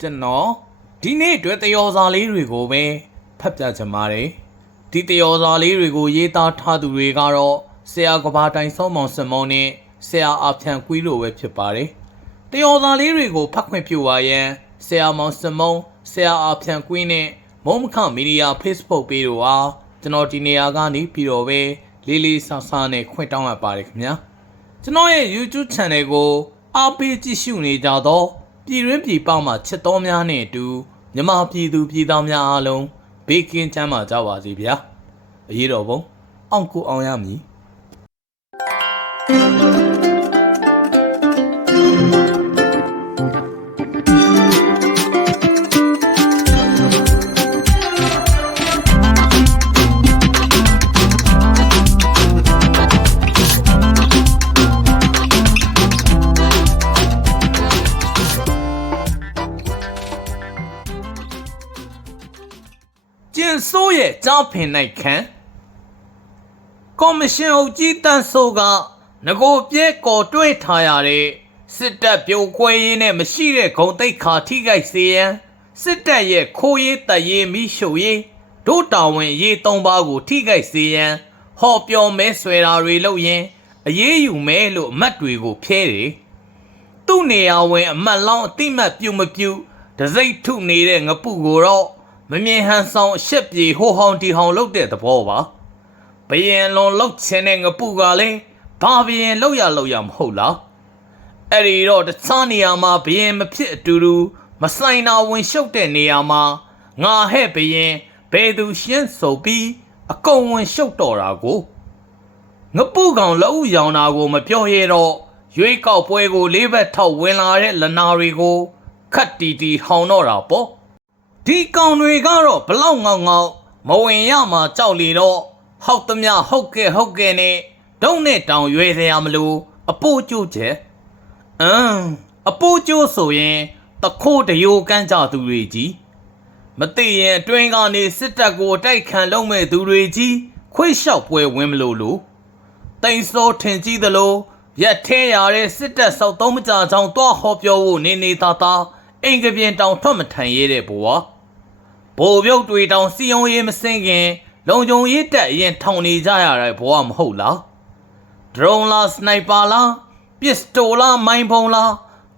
ကျွန်တော်ဒီနေ့အတွက်တယောစာလေးတွေကိုပဲဖတ်ပြချင်ပါတယ်ဒီတယောစာလေးတွေကို ရေးသားထားသူတွေကတော့ဆရာကဘာတိုင်စောမောင်စမုံနဲ့ဆရာအဖြန်ကွီးလိုပဲဖြစ်ပါတယ်တယောစာလေးတွေကိုဖတ်ခွင့်ပြုပါရန်ဆရာမောင်စမုံဆရာအဖြန်ကွီးနဲ့မုံမခမီဒီယာ Facebook ပေတို့အားကျွန်တော်ဒီနေရာကနေပြီးတော့ပဲလေးလေးဆာဆာနဲ့ခွင့်တောင်းအပ်ပါတယ်ခင်ဗျာကျွန်တော်ရဲ့ YouTube Channel ကိုအားပေးကြည့်ရှုနေကြသော ပြည်တွင်းပြည်ပမှချစ်တော်များနဲ့အတူမြမပြည်သူပြည်သားများအားလုံးဘေးကင်းချမ်းသာကြပါစေဗျာအရေးတော်ပုံအောင်ကိုအောင်ရမည် ကျင်ဆိုးရဲ့ကြားဖင်နိုင်ခံကော်မရှင်အုပ်ကြီးတန်းဆိုးကငကိုပြဲကော်တွဲထားရတဲ့စစ်တပ်ပြိုကွဲရေးနဲ့မရှိတဲ့ဂုံတိတ်ခါထိခိုက်စေရန်စစ်တပ်ရဲ့ခိုးရေးတပ်ရေးမိရှုရေးဒုတာဝန်ရေးသုံးပါးကို ထိခိုက်စေရန်ဟော်ပြောမဲဆွဲတာတွေလုပ်ရင်အရေးယူမဲလို့အမတ်တွေကိုဖျဲတယ်သူ့နေရာဝင်အမတ်လောင်းအတိမတ်ပြုတ်မပြုတ်တစိမ့်ထုနေတဲ့ငပုကိုတော့ မမြင်ဟန်ဆောင်အရှက်ပြေဟိုဟောင်းတီဟောင်းလုတ်တဲ့သဘောပါဘယင်လွန်လုတ်ချင်တဲ့ငပုကလည်းဘာဘယင်လုတ်ရလုတ်ရမဟုတ်လားအဲ့ဒီတော့တခြားနေရာမှာဘယင်မဖြစ်အတူတူမဆိုင်တာဝင်ရှုပ်တဲ့နေရာမှာငါဟဲ့ဘယင်ဘယ်သူရှင်းဆိုပြီးအကုန်ဝင်ရှုပ်တော်တာကိုငပုကောင်လက်ဥရောင်တာကို မပြောရတော့ရွေးကောက်ပွဲကိုလေးဘက်ထောက်ဝင်လာတဲ့လနာတွေကိုခတ်တီတီဟောင်းတော့တာပေါ့ ဒီကောင်တွေကတော့ဘလောက်ငေါငေါမဝင်ရမှာကြောက်လီတော့ဟောက်သမျှဟုတ်ကဲ့ဟုတ်ကဲ့နဲ့ဒုံနဲ့တောင်ရွေစရာမလိုအပိုးကျိုးချက်အမ်အပိုးကျိုးဆိုရင်တခိုးတယိုကန်းကြသူတွေကြီးမသိရင်အတွင်းကနေစစ်တပ်ကိုအတိုက်ခံလုပ်မဲ့သူတွေကြီးခွေးလျှောက်ပွဲဝင်မလို့လို့တိန်စောထင်ကြီးသလိုရက်ထဲရတဲ့စစ်တပ်ဆောက်သုံးမကြကြောင်းသွားဟောပြောဖို့နေနေသာသာအိမ်ကပြင်းတောင်ထွက်မထိုင်ရတဲ့ဘ ဝဘိုလ်ပြုတ်တွေတောင်စီယုံရေးမစင်ခင် လုံခြုံရေးတက်အရင်ထောင်နေကြရတဲ့ဘဝမဟုတ်လားဒရုန်းလားစနိုက်ပါလားပစ္စတိုလားမိုင်းဖုံလား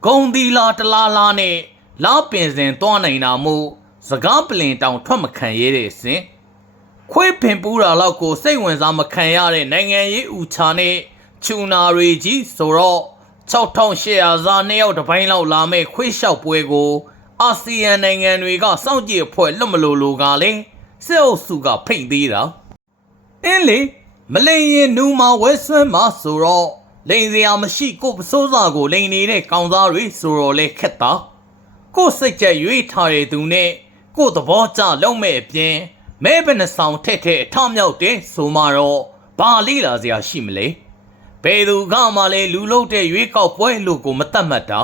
ဂုံဒီလားတလားလားနဲ့လားပင်စင်သွားနိုင်တာမို့စကားပလင်တောင်ထွက်မခံရတဲ့စင်ခွေးပင်ပူးတာလောက်ကိုစိတ်ဝင်စားမခံရတဲ့နိုင်ငံရေးဦးချာနဲ့ချူနာရီကြီးဆိုတော့6800ဇာနှစ်ယောက်တစ်ပိုင်းလောက်လာမဲ့ခွေးလျှောက်ပွဲကို အာဆီယံနိုင်ငံတွေကစောင့်ကြည့်အဖွဲ့လွတ်မလို့လို့ကလည်းစစ်အုပ်စုကဖိတ်သေးတာအင်းလေမလိန်ရင်နူမာဝဲဆွမ်းမှာဆိုတော့လိန်စရာမရှိကိုပစိုးစာကိုလိန်နေတဲ့ကောင်သားတွေဆိုတော့လေခက်တာကိုယ်စိတ်ကြက်ရွေးထားတဲ့သူနဲ့ကိုယ်သဘောကျလုံးမဲ့အပြင်မဲဘယ်နှဆောင်ထက်ထက်အထမြောက်တဲ့ဆိုမှတော့ဘာလေးလာစရာရှိမလဲဘယ်သူကမှလည်းလူလုံးတဲ့ရွေးကောက်ပွဲလို့ကိုမတတ်မှတ်တာ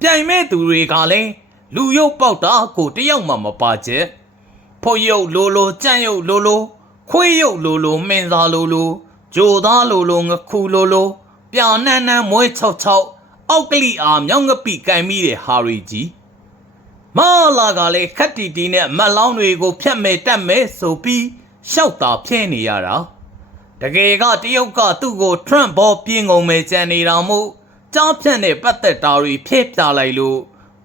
ပြိုင်မဲ့သူတွေကလည်း လူရုပ်ပေါက်တာကိုတယောက်မှမပါချက်ဖို့ရုပ်လိုလိုကြန့်ရုပ်လိုလိုခွေးရုပ်လိုလိုမင်းသားလိုလိုဂျိုသားလိုလိုငခုလိုလိုပြာနှန်းနှန်းမွဲ၆၆အောက်ကလိအားမြောင်းငပိကင်မိတဲ့ဟာရီကြီးမာလာကလည်းခက်တီတီနဲ့မတ်လောင်းတွေကိုဖြတ်မဲ့တက်မဲ့ဆိုပြီးရှောက်တာဖျဲနေရတာတကယ်ကတရုတ်ကသူ့ကို Trump ဘောပြင်းကုန်မဲ့ကြံနေတာမို့ကြားဖြတ်နဲ့ပတ်သက်တာတွေဖျက်ပြလိုက်လို့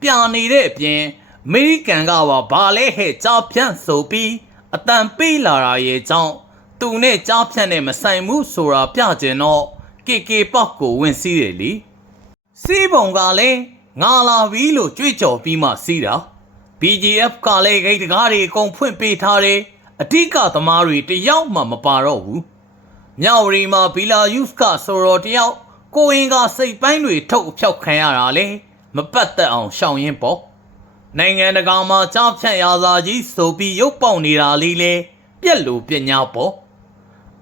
ပြာနေတဲ့အပြင်အမေရိကန်ကပါဘာလဲဟဲ့ကြားဖြတ်ဆိုပြီးအတန်ပေးလာတာရဲ့ကြောင့်သူနဲ့ကြားဖြတ်နဲ့မဆိုင်ဘူးဆိုတာပြကျင်တော့ KK ပေါက်ကိုဝင်စီးတယ်လीစီးပုံကလည်းငါလာပြီလို့ကြွေးကြော်ပြီးမှစီးတာ BGF ကလည်းဂိတ်တကားတွေအကုန်ဖွင့်ပေးထားတယ်အဓိကသမားတွေတယောက်မှမပါတော့ဘူးမြောက်ရီမှာဘီလာယူစ်ကဆိုတော့တယောက်ကိုရင်ကစိတ်ပိုင်းတွေထုတ်အဖြောက်ခံရတာလေ မပတ်သက်အောင်ရှောင်ရင်းပေါ့နိုင်ငံတကာမှာကြားဖြတ်ရာသာကြီးဆိုပြီးရုပ်ပေါက်နေတာလေးလေပြက်လို့ပညာပေါ့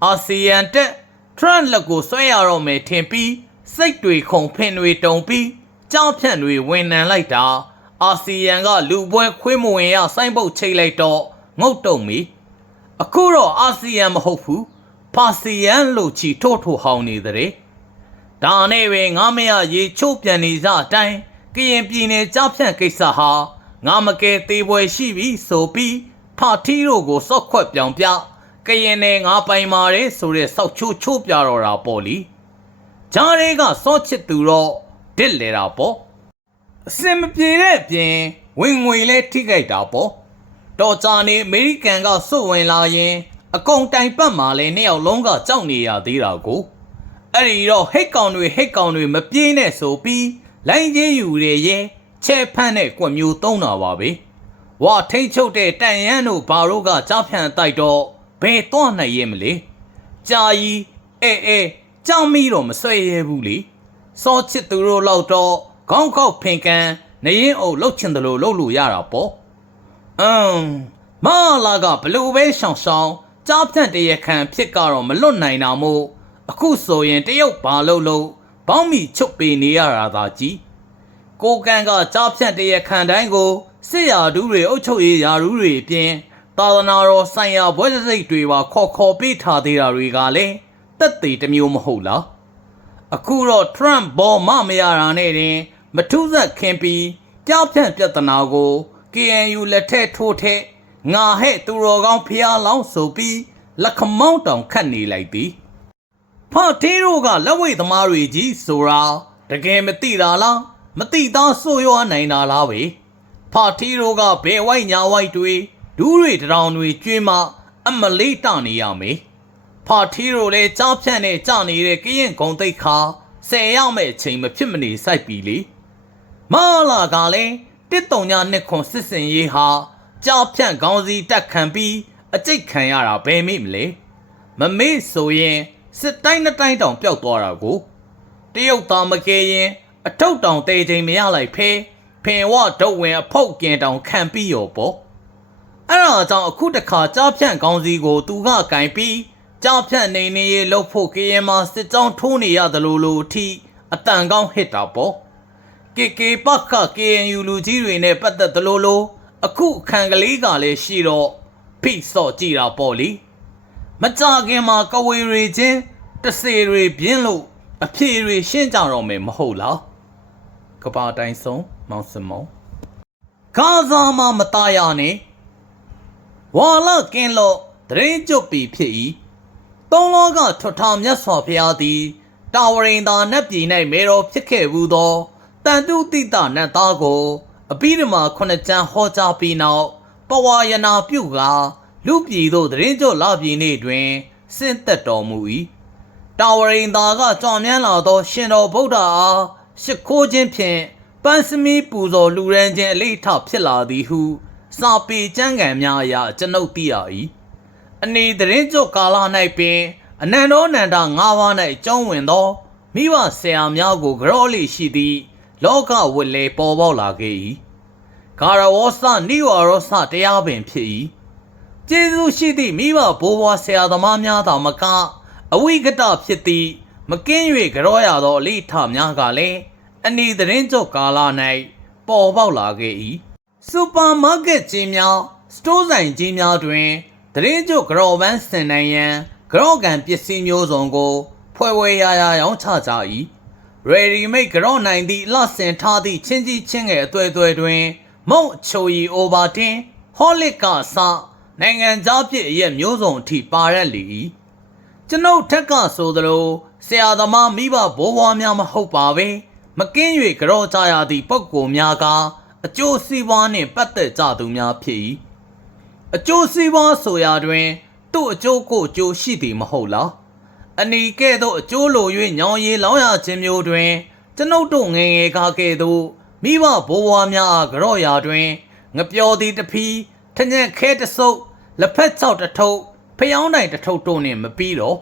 အာဆီယံတက်ထရန့်လက်ကိုဆွဲရတော့မယ်ထင်ပြီးစိတ်တွေခုန်ဖင်တွေတုံပြီးကြောက်ဖြန့်တွေဝင်နံလိုက်တာအာဆီယံကလူပွဲခွေးမဝင်ရစိုင်းပုတ်ချိတ်လိုက်တော့ငုတ်တုံမီအခုတော့အာဆီယံမဟုတ်ဘူးပါစီယံလို့ချီထိုးထိုးဟောင်းနေတဲ့ဒါနဲ့ပဲငါမရရေချိုးပြန်နေကြအတိုင်း ကရင်ပြည်နယ်ကြောက်ဖြန့်ကိစ္စဟာငါမကယ်သေးပွဲရှိပြီဆိုပြီးဖာထီတို့ကိုစော့ခွက်ပြောင်ပြကရင်နဲ့ငါပိုင်ပါတယ်ဆိုတဲ့စောက်ချိုးချိုးပြတော့တာပေါ့လीဂျားတွေကစော့ချစ်သူတော့တစ်လေတာပေါ့အစင်မပြေတဲ့အပြင်ဝင်ငွေလဲထိခိုက်တာပေါ့တော်ကြနေအမေရိကန်ကစွတ်ဝင်လာရင် အကုန်တိုင်ပတ်မှလဲနှစ်ယောက်လုံးကကြောက်နေရသေးတာကိုအဲ့ဒီတော့ဟိတ်ကောင်တွေဟိတ်ကောင်တွေမပြေးနဲ့ဆိုပြီး လိုင်းကြီးယူရရဲ့ချဲဖန့်တဲ့ကွက်မျိုးသုံးတာပါပဲဝါထိတ်ချုပ်တဲ့တန်ရန်တို့ဘာတို့ကကြားဖြန့်တိုက်တော့ဘယ်တော့နိုင်ရဲ့မလဲကြာကြီးအဲအဲကြောင်မီတော့မဆွဲရဲဘူးလေစောချစ်သူတို့လောက်တော့ခေါင်းခေါက်ဖင်ကန်နေရင်အုပ်လှုပ်ချင်တယ်လို့လှုပ်လို့ရတာပေါ့အမ်မလာကဘလို့ပဲရှောင်ရှောင်ကြားဖြန့်တရခံဖြစ်ကတော့မလွတ်နိုင်တာမို့အခုဆိုရင်တရုတ်ဘာလို့လို့ ဘောင်းမီချုပ်ပေနေရတာသာကြီးကိုကန်ကကြားဖြတ်တရခံတိုင်းကိုစစ်ရာဒူးတွေအုပ်ချုပ်ရေးရာဒူးတွေအပြင်သာသနာတော်ဆိုင်ရာဘွဲစစိတ်တွေပါခေါ်ခေါ်ပေးထားသေးတာတွေကလည်းတက်သေးတစ်မျိုးမဟုတ်လားအခုတော့ Trump ဘောမမရတာနဲ့တင်မထူးဆက်ခင်ပြီးကြားဖြတ်ပြဿနာကို KNU လက်ထက်ထိုးထက်ငါဟဲ့သူတော်ကောင်းဖျားလောင်းဆိုပြီးလက်ခမောင်းတောင်ခတ်နေလိုက်သည် ဖာတေးတို့ကလက်ဝိတ်သမားတွေကြီးဆိုတာတကယ်မသိတာလားမသိသားဆိုရွားနိုင်တာလားပဲဖာတီတို့ကဘယ်ဝိုက်ညာဝိုက်တွေဒူးတွေတရောင်တွေကျွေးမှအမလေးတနေရမယ်ဖာတီတို့လည်းကြားဖြန့်နဲ့ကြနေတဲ့ကရင်ဂုံတိတ်ခါဆယ်ရမယ့်အချိန်မဖြစ်မနေစိုက်ပြီလေမလာကလည်းတစ်တုံညာနှစ်ခွန်စစ်စင်ရေးဟာကြားဖြန့်ခေါင်းစည်းတက်ခံပြီးအကျိတ်ခံရတာဘယ်မိမလဲမမေ့ဆိုရင် စစ်တိုင်းနှစ်တိုင်းတောင်ပျောက်သွားတာကိုတရုတ်သားမကယ်ရင်အထုပ်တောင်တေချိန်မရလိုက်ဖဲဖင်ဝဒုတ်ဝင်အဖုတ်ကင်တောင်ခံပြီးရောပေါ့အဲ့ဒါကြောင့်အခုတခါကြားဖြန့်ကောင်းစီကိုသူကကင်ပြီးကြားဖြန့်နေနေရေလှုပ်ဖို့ကရင်မှာစစ်ကြောင်းထိုးနေရတယ်လို့လို့အထိအတန်ကောင်းဟစ်တာပေါ့ကေကေပခ KNU လူကြီးတွေနဲ့ပတ်သက်တယ်လို့လို့အခုအခန့်ကလေးကလည်းရှိတော့ဖိစော့ကြည့်တာပေါ့လေ မကြခင်မှာကဝေတွေချင်းတစေတွေပြင်းလို့အဖြေတွေရှင်းကြတော့မယ်မဟုတ်လားကဘာတိုင်းဆုံးမောင်စမုံခါစားမမตายရနဲ့ဝါလကင်းလို့တရင်ကျုပ်ပြီဖြစ်၏သုံးလောကထွတ်ထာမြတ်စွာဘုရားသည်တာဝရိန်သာနတ်ပြည်၌မေတော်ဖြစ်ခဲ့ဘူးသောတန်တုတိတနတ်သားကို အပိဓမ္မာခုနှစ်ကျမ်းဟောကြားပြီးနောက်ပဝါယနာပြုကာ လူပြည်သို့တရင်ကျုပ်လာပြည်နေ့တွင်ဆင့်သက်တော်မူ၏တာဝရိန်သာကကြွမြန်းလာသော ရှင်တော်ဗုဒ္ဓအားရှ िख ိုးခြင်းဖြင့်ပန်းစမီပူဇော်လူရန်ခြင်းအလေးထဖြစ်လာသည်ဟုစာပေကျမ်းဂန်များအရကျွန်ုပ်သိရ၏အနေတရင်ကျုပ်ကာလ၌ပင်အနန္တောနန္ဒ၅ပါး၌ကျောင်းဝင်သောမိဘဆရာများကိုကြောလိရှိသည့်လောကဝတ်လေပေါ်ပေါက်လာခဲ့၏ကာရဝောစနိဝရောစတရားပင်ဖြစ်၏ ကျေးဇူးရှိသည့်မိဘဘိုးဘွားဆရာသမားများသာမကအဝိကတဖြစ်သည့်မကင်း၍ကြောရသောအလိထများကလည်းအနီသရင်ကျုပ်ကာလ၌ပေါ်ပေါက်လာခဲ့၏စူပါမားကတ်ကြီးများစတိုးဆိုင်ကြီးများတွင်သရင်ကျုပ်ကြောပန်းစင်နိုင်ရန်ကြောကန်ပစ္စည်းမျိုးစုံကို ဖွဲ့ဝဲရရရောင်းချကြ၏ရေဒီမိတ်ကြောနိုင်သည့်လှဆင်ထားသည့်ချင်းကြီးချင်းငယ်အသွဲသွဲတွင် မုံချိုရီအိုဘာတင်ဟောလစ်ကစ နိုင်ငံသားဖြစ်အရက်မျိုးစုံအထိပါရက်လေ၏ကျွန်ုပ်ထက်ကဆိုသလိုဆရာသမားမိဘဘိုးဘွားများမဟုတ်ပါပဲမကင်း၍ကြောကြရသည့်ပုဂ္ဂိုလ်များကအကျိုးစီးပွားနှင့်ပတ်သက်ကြသူများဖြစ်၏အကျိုးစီးပွားဆိုရာတွင် သူ့အကျိုးကိုအကျိုးရှိသည်မဟုတ်လားအနီကဲ့သို့အကျိုးလို၍ညောင်ရည်လောင်းရခြင်းမျိုးတွင် ကျွန်ုပ်တို့ငယ်ငယ်ကားကဲ့သို့မိဘဘိုးဘွားများအားကြောရာတွင်ငပျော်သည်တဖီ ထညက်ခဲတဆုပ်လက်ဖက်ချောက်တစ်ထုပ်ဖျောင်းတိုင်တစ်ထုပ်တို့နှင့်မပြီးတော့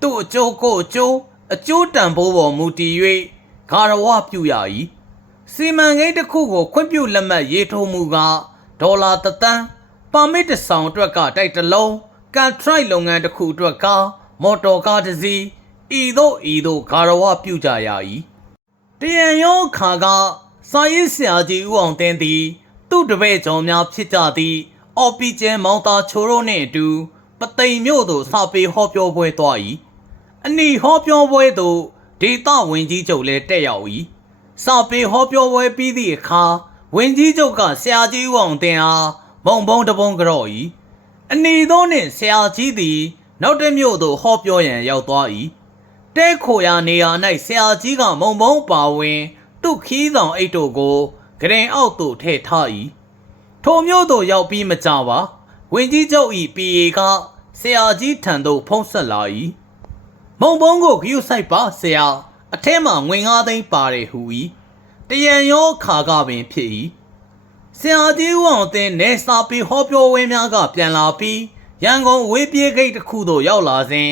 သူ့အကျိုးကိုအကျိုးအကျိုးတန်ဖိုးပေါ်မူတည်၍ဂါရဝပြုရ၏စီမံကိန်းတစ်ခုကိုခွင့်ပြုလက်မှတ်ရေးထိုးမှုကဒေါ်လာတသန်းပါမစ်တစ်ဆောင်အတွက်ကတိုက်တစ်လုံးကန်ထရိုက်လုပ်ငန်းတစ်ခုအတွက်ကမော်တော်ကားတစ်စီးဤသို့ဤသို့ဂါရဝပြုကြရ၏တရန်ရောခါကစာရေးဆရာကြီးဦးအောင်တင်းသည် သူ့တပည့်ကျော်များဖြစ်ကြသည့်အော်ပီကျဲမောင်သားချိုတို့နှင့်အတူပသိမ်မြို့သို့စာပေဟောပြောပွဲသွား၏အနီဟောပြောပွဲသို့ဒေတာဝင်ကြီးချုပ်လည်းတက်ရောက်၏စာပေဟောပြောပွဲပြီးသည့်အခါဝဝင်ကြီးချုပ်ကဆရာကြီးဦးအောင်တင်အားမုံဘုံတပုံကြော့၏အနီသောနှင့်ဆရာကြီးသည်နောက်တစ်မြို့သို့ဟောပြောရန်ရောက်သွား၏တဲခိုရာနေရာ၌ဆရာကြီးကမုံဘုံပါဝင်သူ့ခီးဆောင်အိတ်တို့ကို ဂရင်အောက်သို့ထည့်ထား၏ထိုမြို့သို့ရောက်ပြီးမကြပါဝင်ကြီးချုပ်၏ပီအေကဆရာကြီးထံသို့ဖုံးဆက်လာ၏မုံဘုံကိုဂရုစိုက်ပါဆရာအထက်မှငွေငါးသိန်းပါတယ်ဟူ၏တရံရောခါကပင်ဖြစ်၏ဆရာကြီးဦးအောင်တင်နေစာပီဟောပြောဝင်းများကပြန်လာပြီးရန်ကုန်ဝေးပြေးဂိတ်တစ်ခုသို့ရောက်လာစဉ်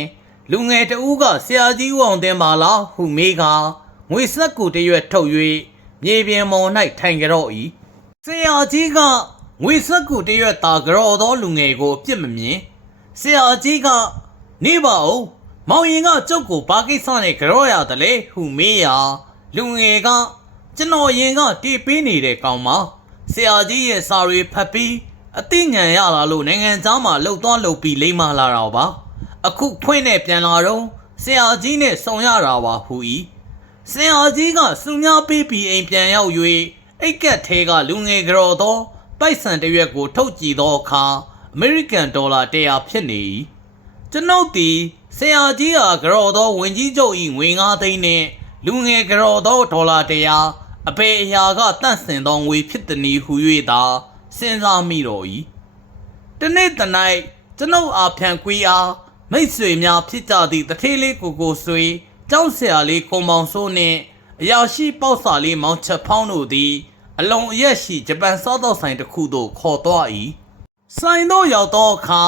လူငယ်တဦးကဆရာကြီးဦးအောင်တင်ပါလားဟုမေးကငွေစက်ကူတစ်ရွက်ထုတ်၍ မြေပြင်ပေါ်၌ထိုင်ကြတော့၏ဆရာကြီးကငွေစက်ကူတစ်ရွက်သာကြော်သောလူငယ်ကိုပြစ်မမြင်ဆရာကြီးကနေပါဦးမောင်ရင်ကကျုပ်ကိုဘာကိစ္စနဲ့ကြော်ရတယ်လေဟုမေးရာလူငယ်ကကျွန်တော်ရင်ကတီးပေးနေတဲ့ကောင်မဆရာကြီးရဲ့စာရီဖတ်ပြီးအသိဉာဏ်ရလာလို့နိုင်ငံသားမှာလှုပ်သွားလှုပ်ပြီးလိမ့်မလာတော့ပါအခုခွင့်နဲ့ပြန်လာတော့ဆရာကြီးနဲ့ဆုံရတာပါဟူ၏ ဆရာကြီးကစုများပေးပြီးအိမ်ပြန်ရောက်၍အိတ်ကက်ထဲကလူငယ်ကြော်သောပိုက်ဆံတစ်ရွက်ကို ထုတ်ကြည့်သောအခါအမေရိကန်ဒေါ်လာ100ဖြစ်နေ၏ကျွန်ုပ်သည်ဆရာကြီးဟာကြော်သောဝင်ကြီးချုပ်၏ငွေ9သိန်းနှင့်လူငယ်ကြော်သောဒေါ်လာ100အပေအရာကတန့်စင်သောငွေဖြစ်သည်နည်းဟု၍သာစဉ်းစားမိတော်၏တနေ့တနိုင်ကျွန်ုပ်အားဖြန်ကွေးအားမိတ်ဆွေများဖြစ်ကြသည့်တထေးလေးကိုကိုဆွေ ကျောင်းဆရာလေးကိုမောင်စိုးနှင့်အရာရှိပေါ့စာလေးမောင်ချက်ဖောင်းတို့သည် အလုံးအရက်ရှိဂျပန်စောတော့ဆိုင်တစ်ခုသို့ခေါ်သွား၏ဆိုင်သို့ရောက်သောအခါ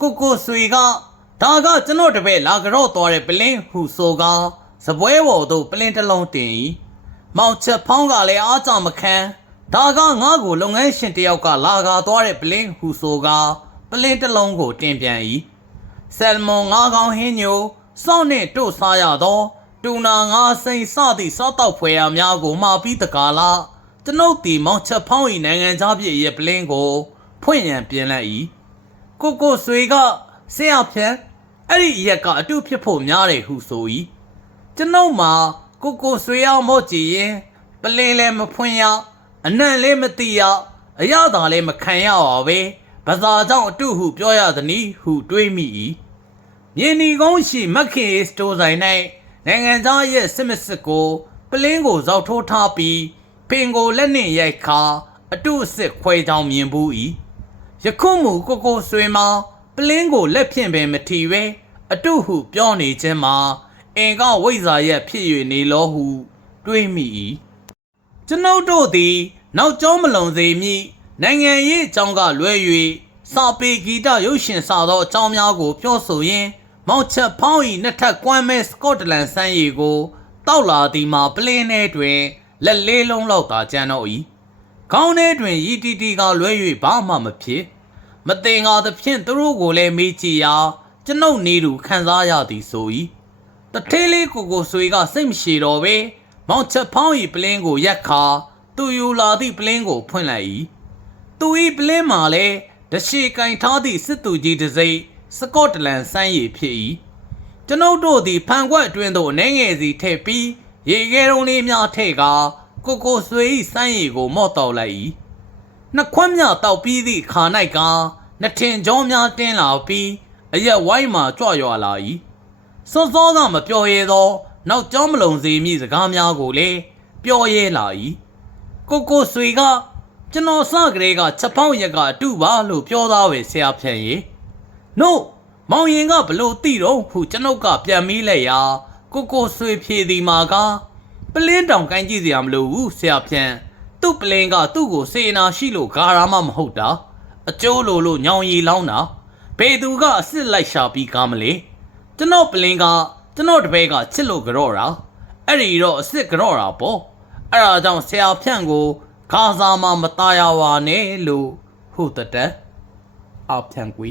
ကိုကိုဆွေကဒါကကျွန်တော်တပည့်လာကြော့သွားတဲ့ပလင်းဟုဆိုကားစပွဲပေါ်သို့ပလင်းတစ်လုံးတင်၏မောင်ချက်ဖောင်းကလည်းအားကြမခံဒါကငါ့ကိုလုပ်ငန်းရှင်တယောက်ကလာကာသွားတဲ့ပလင်းဟုဆိုကားပလင်းတစ်လုံးကိုတင်ပြန်၏ဆယ်မွန်ငါးကောင်ဟင်းညို စောင့်နှင့်တို့စားရသောတူနာငါးစိမ့်စသည့်စားတောက်ဖွယ်ရာများကိုမှာပြီးတကားလားကျွန်ုပ်တီမောင်ချက်ဖောင်း၏နိုင်ငံသားပြည်ရဲ့ပလင်းကို ဖွင့်ရန်ပြင်လိုက်၏ကိုကိုဆွေကဆရာဖြန်အဲ့ဒီရက်ကအတုဖြစ်ဖို့များတယ်ဟုဆို၏ကျွန်ုပ်မှာကိုကိုဆွေအောင်မို့ကြည်ရင်ပလင်းလည်းမဖွင့်ရအနံ့လည်းမတိရအရသာလည်းမခံရပါပဲဘာသာကြောင့်အတုဟုပြောရသည်နီဟုတွေးမိ၏ မြင်းဒီကုန်းရှိမက်ခင်စတိုဆိုင်၌နိုင်ငံသားရဲ့စစ်မစစ်ကိုပလင်းကိုဇောက်ထိုးထားပြီးပင်ကိုလက်နှင့်ရိုက်ခါအတုအစစ်ခွဲကြောင်မြင်ဘူး၏ယခုမူကိုကိုဆွေမှာပလင်းကိုလက်ဖြင့်ပင်မထီပဲအတုဟုပြောနေခြင်းမှာအင်ကဝိဇ္ဇာရက်ဖြစ်၍နေလောဟုတွေးမိ၏ကျွန်ုပ်တို့သည် နောက်ကျောင်းမလုံစေမည်နိုင်ငံရေးအကြောင်းကလွဲ၍စာပေဂီတရုပ်ရှင်စာသောအကြောင်းများကိုပြောဆိုရင်း မောင်ချက်ဖောင်း၏နှစ်ထပ်ကွမ်းမဲ့စကော့တလန်စမ်းရည်ကိုတောက်လာသည်မှာပလင်းထဲတွင်လက်လေးလုံးလောက်သာကျန်တော့၏ခေါင်းထဲတွင်ရီတီတီကလွဲ၍ဘာမှမဖြစ်မတင်ငါသဖြင့်သူတို့ကိုလည်းမေးကြည့်ရာကျွန်ုပ်နေသူခံစားရသည်ဆို၏တထေးလေးကိုကိုဆွေကစိတ်မရှိတော့ပဲမောင်ချက်ဖောင်း၏ပလင်းကိုရက်ခါသူယူလာသည့်ပလင်းကိုဖွင့်လိုက်၏သူ၏ပလင်းမှာလည်းတရှိကင်ထားသည့်စစ်သူကြီးတစ်စိမ့် စကော့တလန်စမ်းရည်ဖြစ်၏ကျွန်ုပ်တို့သည်ဖန်ခွက်အတွင်းသို့အနေငယ်စီထည့်ပြီးရေခဲတုံးလေးများထည့်ကာကိုကိုဆွေ၏စမ်းရည်ကိုမော့တော်လိုက်၏နှစ်ခွက်မြတောက်ပြီးသည့်ခါ၌ကနှစ်ထင်ကြောများတင်းလာပြီးအရက်ဝိုင်းမှကြွရွာလာ၏စောစောကမပြောရဲသောနောက်ကျောင်းမလုံစေမည့်စကားများကိုလည်းပြောရဲလာ၏ကိုကိုဆွေကကျွန်တော်စကလေးကချက်ပေါင်းရက်ကအတူပါလို့ပြောသားပဲဆရာဖြန်ရေ နို့မောင်ရင်ကဘလို့တိတော့ဟုကျွန်ုပ်ကပြန်မီးလိုက်ရာကိုကိုဆွေဖြေသည်မှာကပလင်းတောင်ကိုင်းကြည့်စရာမလိုဘူးဆရာဖြန်သူ့ပလင်းကသူ့ကိုစေနာရှိလို့ဂါရာမှမဟုတ်တာအကျိုးလိုလို့ညောင်ရီလောင်းတာဘေသူကအစ်စ်လိုက်ရှာပြီးကားမလဲကျွန်တော်ပလင်းကကျွန်တော်တပည့်ကချစ်လို့ကြော့တာအဲ့ဒီတော့အစ်စ်ကြော့တာပေါ့အဲ့ဒါကြောင့်ဆရာဖြန့်ကိုခါစာမမตายရပါနဲ့လို့ဟုတ်တဲ့တက်အဖြန့်ကွီ